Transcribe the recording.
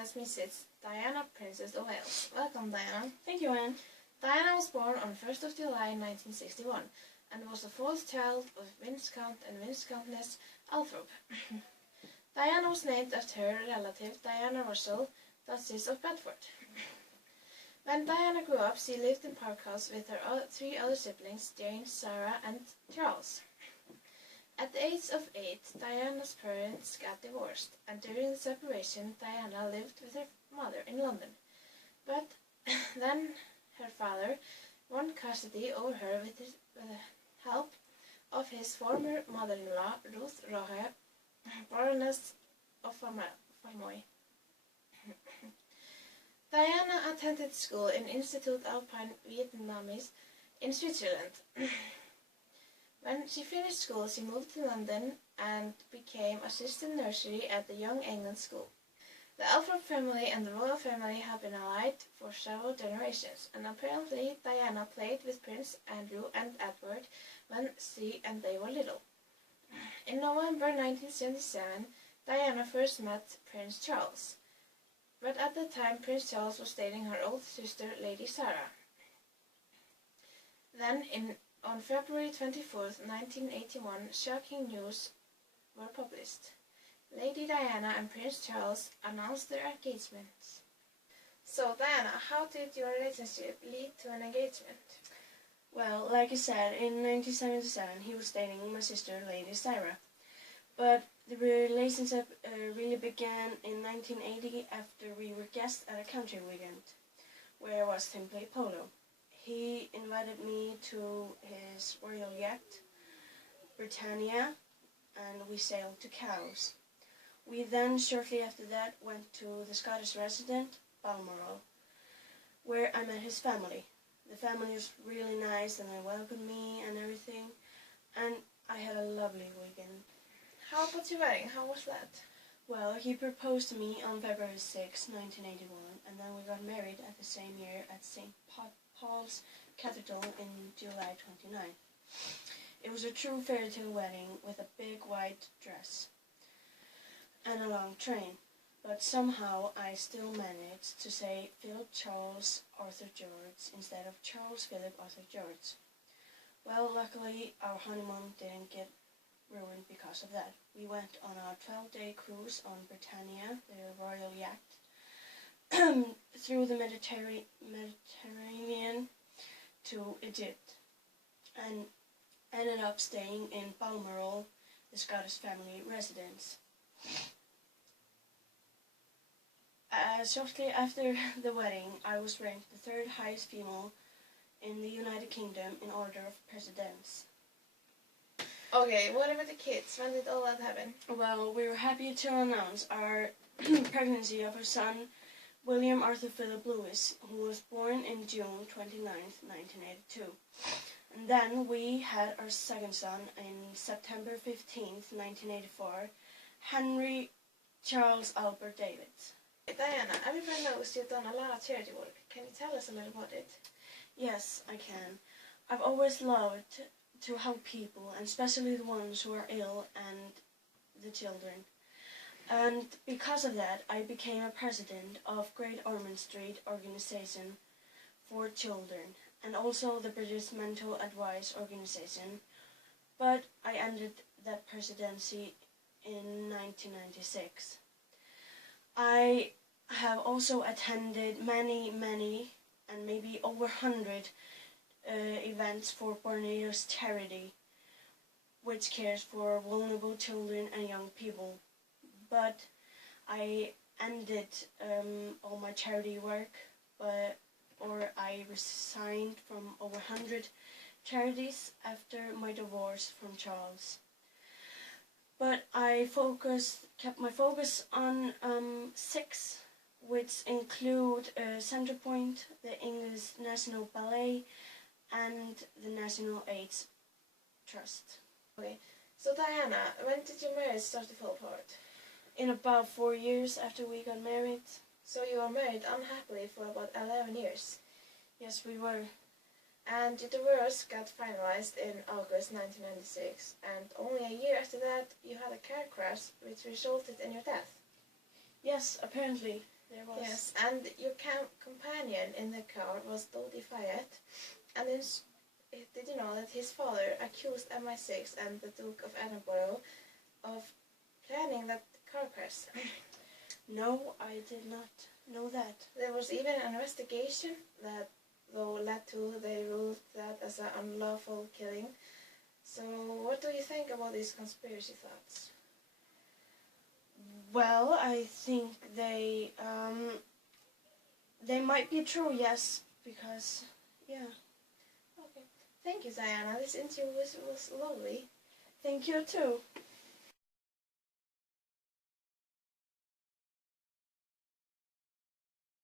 as Mrs. Diana, Princess of Wales. Welcome, Diana. Thank you, Anne. Diana was born on 1st of July 1961 and was the fourth child of Viscount and Viscountess Althorp. Diana was named after her relative Diana Russell, Duchess of Bedford. When Diana grew up, she lived in Parkhouse with her three other siblings, Jane, Sarah, and Charles. At the age of 8, Diana's parents got divorced, and during the separation, Diana lived with her mother in London. But then her father won custody over her with the help of his former mother-in-law, Ruth Rohe, Baroness of Farmoy. Diana attended school in Institut Alpine Vietnamese in Switzerland. When she finished school, she moved to London and became assistant nursery at the Young England School. The Althorp family and the royal family have been allied for several generations, and apparently Diana played with Prince Andrew and Edward when she and they were little. In November 1977, Diana first met Prince Charles, but at the time Prince Charles was dating her older sister, Lady Sarah. Then, on February 24th, 1981, shocking news were published. Lady Diana and Prince Charles announced their engagement. So, Diana, how did your relationship lead to an engagement? Well, like I said, in 1977 he was dating my sister, Lady Sarah. But the relationship really began in 1980 after we were guests at a country weekend, where I watched him play polo. He invited me to his royal yacht, Britannia, and we sailed to Cowes. We then, shortly after that, went to the Scottish resident, Balmoral, where I met his family. The family was really nice and they welcomed me and everything, and I had a lovely weekend. How about your wedding? How was that? Well, he proposed to me on February 6, 1981, and then we got married at the same year at St. Paul's Cathedral in July 29. It was a true fairy tale wedding with a big white dress and a long train, but somehow I still managed to say Philip Charles Arthur George instead of Charles Philip Arthur George. Well, luckily our honeymoon didn't get ruined because of that. We went on a 12-day cruise on Britannia, the royal yacht, through the Mediterranean to Egypt, and ended up staying in Balmoral, the Scottish family residence. Shortly after the wedding, I was ranked the third highest female in the United Kingdom in order of precedence. Okay, what about the kids? When did all that happen? Well, we were happy to announce our pregnancy of our son, William Arthur Philip Lewis, who was born in June 29th, 1982. And then we had our second son in September 15th, 1984, Henry Charles Albert David. Diana, everybody knows you've done a lot of charity work. Can you tell us a little about it? Yes, I can. I've always loved to help people, and especially the ones who are ill and the children. And because of that, I became a president of Great Ormond Street Organization for Children, and also the British Mental Advice Organization, but I ended that presidency in 1996. I have also attended many, and maybe over 100 events for Barnardo's charity, which cares for vulnerable children and young people. But I ended all my charity work, or I resigned from over 100 charities after my divorce from Charles. But I kept my focus on 6, which include Centrepoint, the English National Ballet, and the National AIDS Trust. Okay, so Diana, when did your marriage start to fall apart? In about 4 years after we got married. So you were married unhappily for about 11 years? Yes, we were. And your divorce got finalized in August 1996, and only a year after that you had a car crash which resulted in your death. Yes, apparently. there was. Yes, and your companion in the car was Dodi Fayette, and did you know that his father accused MI6 and the Duke of Edinburgh of planning that car crash? No, I did not know that. There was even an investigation that, though, led to they ruled that as an unlawful killing. So, what do you think about these conspiracy thoughts? Well, I think they might be true, yes, because, yeah. Okay. Thank you, Diana. This interview was lovely. Thank you, too.